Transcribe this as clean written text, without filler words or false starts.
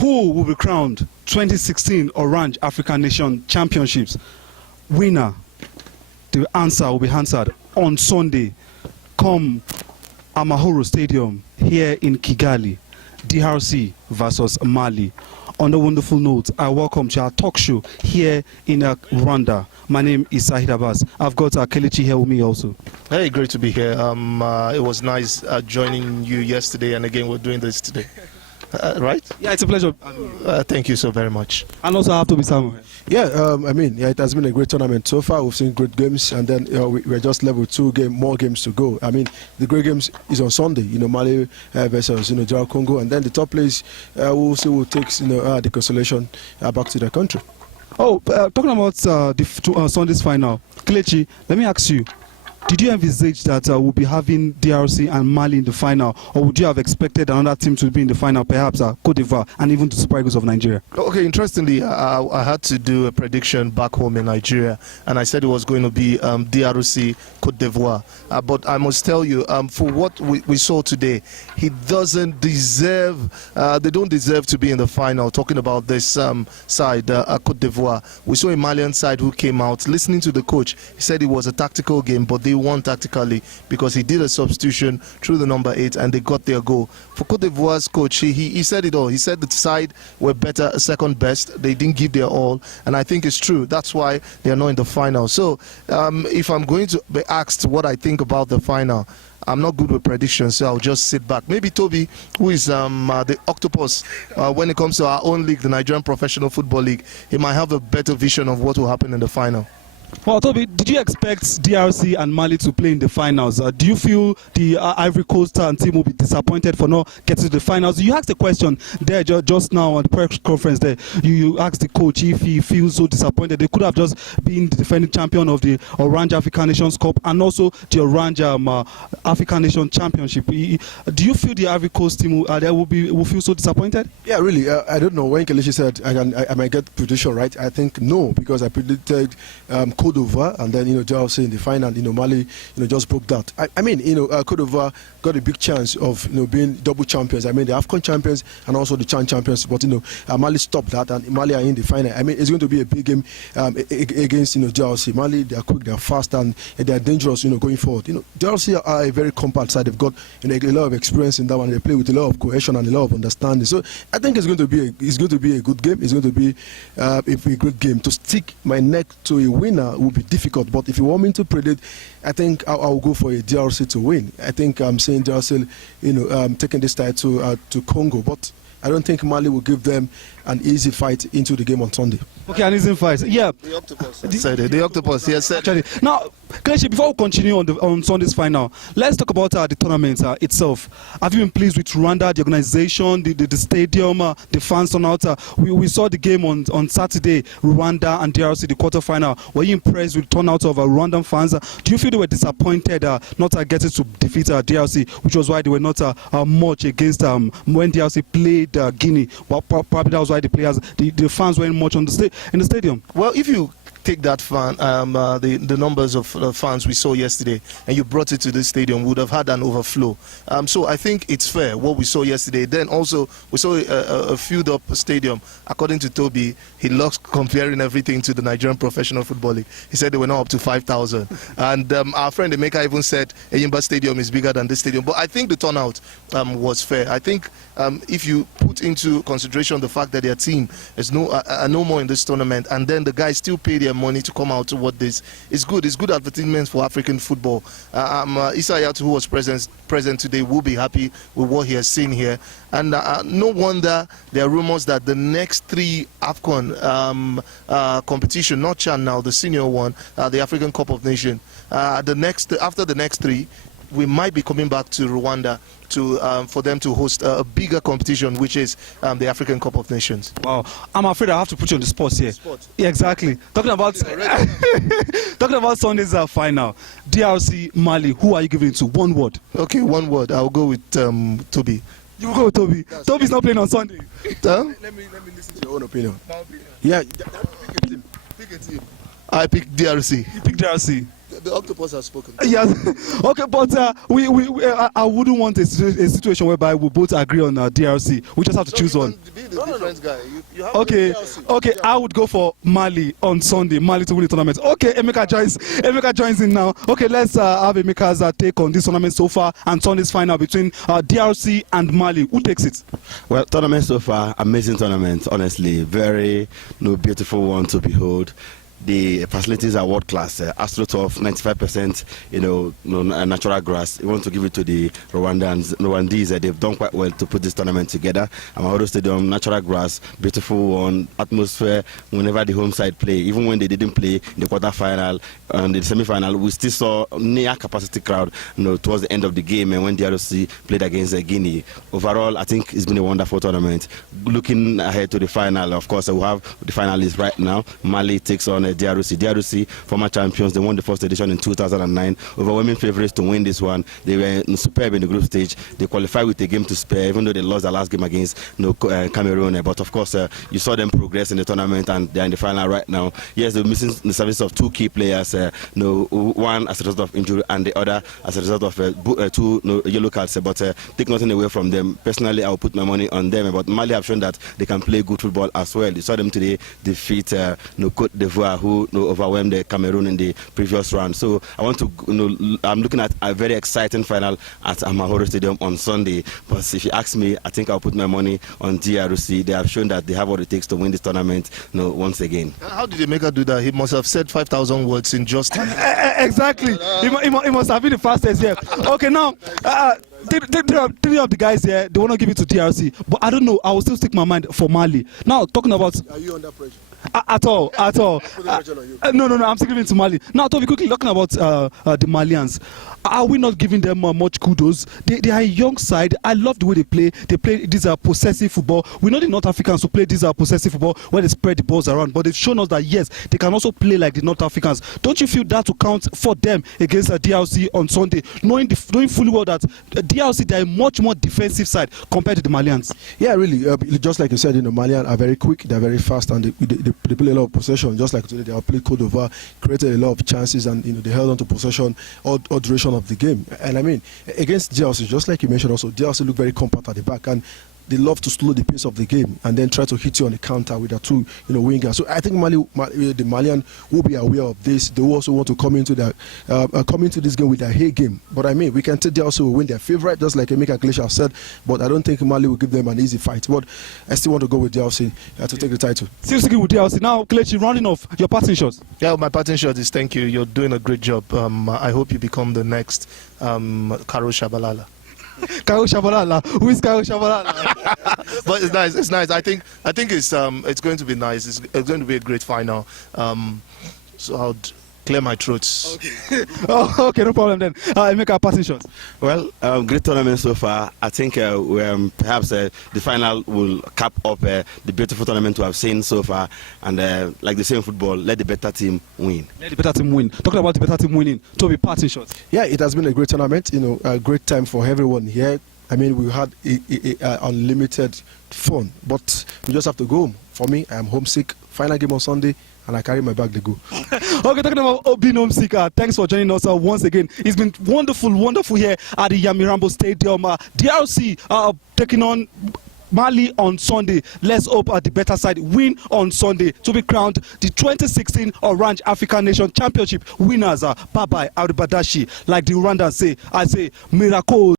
Who will be crowned 2016 Orange African Nation Championships winner? The answer will be answered on Sunday. Come Amahoro Stadium here in Kigali, DRC versus Mali. On the wonderful note, I welcome to our talk show here in Rwanda. My name is Sahid Abbas. I've got Kelechi here with me also. Hey, great to be here. It was nice joining you yesterday, and again we're doing this today. Right? Yeah, it's a pleasure. Thank you so very much. And also I have to be Samuel. Yeah, it has been a great tournament so far. We've seen great games, and then we're just level 2 more games to go. I mean, the great games is on Sunday. Mali versus DR Congo, and then the top place will take the consolation back to their country. Oh, talking about Sunday's final, Kelechi, let me ask you. Did you envisage that we'll be having DRC and Mali in the final, or would you have expected another team to be in the final, perhaps Cote d'Ivoire and even the Super Eagles of Nigeria? Okay, interestingly, I had to do a prediction back home in Nigeria, and I said it was going to be DRC, Cote d'Ivoire. But I must tell you, for what we saw today, he doesn't deserve, they don't deserve to be in the final. Talking about this side, Cote d'Ivoire. We saw a Malian side who came out, listening to the coach. He said it was a tactical game, but they won tactically because he did a substitution through the number 8 and they got their goal. For Cote d'Ivoire's coach, he said it all. He said the side were better, second best. They didn't give their all, and I think it's true. That's why they are not in the final. So if I'm going to be asked what I think about the final, I'm not good with predictions, so I'll just sit back. Maybe Toby, who is the octopus when it comes to our own league, the Nigerian Professional Football League, he might have a better vision of what will happen in the final. Well, Toby, did you expect DRC and Mali to play in the finals? Do you feel the Ivory Coast team will be disappointed for not getting to the finals? You asked the question there just now on the press conference there. You asked the coach if he feels so disappointed. They could have just been the defending champion of the Orange African Nations Cup and also the Orange African Nation Championship. Do you feel the Ivory Coast team will feel so disappointed? Yeah, really. I don't know. When Kelechi said I might get prediction right, I think no, because I predicted Cote d'Ivoire, and then DRC in the final. Mali just broke that. I mean Cote d'Ivoire got a big chance of being double champions. I mean the AFCON champions and also the CHAN champions, but Mali stopped that, and Mali are in the final. I mean it's going to be a big game against DRC. Mali, they are quick, they are fast, and they are dangerous going forward. DRC are a very compact side. They've got a lot of experience in that one. They play with a lot of cohesion and a lot of understanding. So I think it's going to be a good game. It's going to be a great game. To stick my neck to a winner will be difficult, but if you want me to predict, I think I'll go for a DRC to win. I think I'm saying DRC, taking this title to Congo, but I don't think Mali will give them an easy fight into the game on Sunday. Okay, an easy fight. Yeah. The octopus. The octopus. Yes. Actually, now, Kelechi, before we continue on Sunday's final, let's talk about the tournament itself. Have you been pleased with Rwanda, the organization, the stadium, the fans turnout? We saw the game on Saturday, Rwanda and DRC, the quarterfinal. Were you impressed with the turnout of Rwandan fans? Do you feel they were disappointed not getting to defeat DRC, which was why they were not much against when DRC played Guinea? Well, probably that was why the fans weren't much in the stadium. Well, if you take that fan, the numbers of fans we saw yesterday, and you brought it to the stadium, would have had an overflow. So I think it's fair what we saw yesterday. Then also we saw a filled up stadium. According to Toby, he loves comparing everything to the Nigerian Professional Football League. He said they were not up to 5,000. And our friend Emeka even said Eyimba Stadium is bigger than this stadium. But I think the turnout was fair. I think if you put into consideration the fact that their team is no more in this tournament, and then the guys still pay their money to come out to what this is good. It's good advertisement for African football. Issa Hayatou, who was present today, will be happy with what he has seen here. And no wonder there are rumors that the next 3 AFCON competition, not CHAN now, the senior one, the African Cup of Nations, after the next 3, we might be coming back to Rwanda for them to host a bigger competition, which is the African Cup of Nations. Wow, I'm afraid I have to put you on the spot here. Yeah, exactly. Talking about Sunday's final, DRC Mali. Who are you giving it to? One word. Okay, one word. I'll go with Toby. You go with Toby. Toby's not playing on Sunday. Let me listen to your own opinion. Yeah, pick a team. I pick DRC. You pick DRC. The octopus has spoken. Yes. Okay, but I wouldn't want a situation whereby we both agree on DRC. We just have to choose one. Be the different guy. You have Okay, okay. I would go for Mali on Sunday. Mali to win the tournament. Okay, Emeka joins in now. Okay, let's have Emeka's take on this tournament so far and Sunday's final between DRC and Mali. Who takes it? Well, tournament so far, amazing tournament. Honestly, very beautiful one to behold. The facilities are world class. AstroTurf, 95%, natural grass. We want to give it to the Rwandese. They've done quite well to put this tournament together. Amahoro Stadium, natural grass, beautiful one, atmosphere. Whenever the home side play, even when they didn't play in the quarterfinal and the semi-final, we still saw near capacity crowd. Towards the end of the game, and when DRC played against Guinea. Overall, I think it's been a wonderful tournament. Looking ahead to the final, of course, we have the finalists right now. Mali takes on DRC, former champions. They won the first edition in 2009. Overwhelming favorites to win this one. They were superb in the group stage. They qualified with a game to spare, even though they lost the last game against Cameroon. But of course, you saw them progress in the tournament, and they're in the final right now. Yes, they're missing the service of two key players. One as a result of injury, and the other as a result of two yellow cards. But take nothing away from them. Personally, I will put my money on them. But Mali have shown that they can play good football as well. You saw them today defeat Côte d'Ivoire, who overwhelmed the Cameroon in the previous round. So I want to, I'm looking at a very exciting final at Amahoro Stadium on Sunday. But if you ask me, I think I'll put my money on DRC. They have shown that they have what it takes to win this tournament once again. How did Emeka do that? He must have said 5,000 words in just Exactly. He must have been the fastest here. Okay, now, three of the guys here, they want to give it to DRC. But I don't know. I will still stick my mind for Mali. Now, talking about... Are you under pressure? At all. No, I'm still giving it to Mali. Now, Toby, quickly talking about the Malians. Are we not giving them much kudos? They are a young side. I love the way they play. They play this possessive football. We know the North Africans who play this possessive football where they spread the balls around, but they've shown us that yes, they can also play like the North Africans. Don't you feel that to count for them against DRC on Sunday, knowing fully well that DRC, they are a much more defensive side compared to the Malians? Yeah, really. Just like you said, Malians are very quick. They're very fast, and they play a lot of possession. Just like today, they have played Côte d'Ivoire, created a lot of chances, and they held on to possession all duration of the game. And I mean, against DRC, just like you mentioned, also DRC look very compact at the back, and they love to slow the pace of the game and then try to hit you on the counter with their two wingers. So I think the Malian will be aware of this. They will also want to come into this game with their hay game. But I mean, we can take DRC will win their favorite, just like Emeka Kelechi said. But I don't think Mali will give them an easy fight. But I still want to go with DRC to take the title. Still sticking with DRC. Now, Kelechi, rounding off your passing shots. Yeah, my parting shot is thank you. You're doing a great job. I hope you become the next Karo Shabalala. Karo Shabalala. Who is Karo Shabalala? But it's nice. It's nice. I think it's going to be nice. It's going to be a great final. So I'll clear my throats. Okay. Okay, no problem then. Make our passing shots. Well, great tournament so far. I think perhaps the final will cap up the beautiful tournament we have seen so far. And like they say in football, let the better team win. Let the better team win. Talking about the better team winning, Toby, passing shots. Yeah, it has been a great tournament. A great time for everyone here. I mean, we had unlimited fun, but we just have to go home. For me, I am homesick. Final game on Sunday, and I carry my bag to go. Okay, talking about being homesick, thanks for joining us once again. It's been wonderful here at the Yamirambo Stadium. DRC taking on Mali on Sunday. Let's hope the better side win on Sunday to be crowned the 2016 Orange African Nation Championship winners. Bye-bye, Aribadashi. Like the Rwandans say, I say, miracle.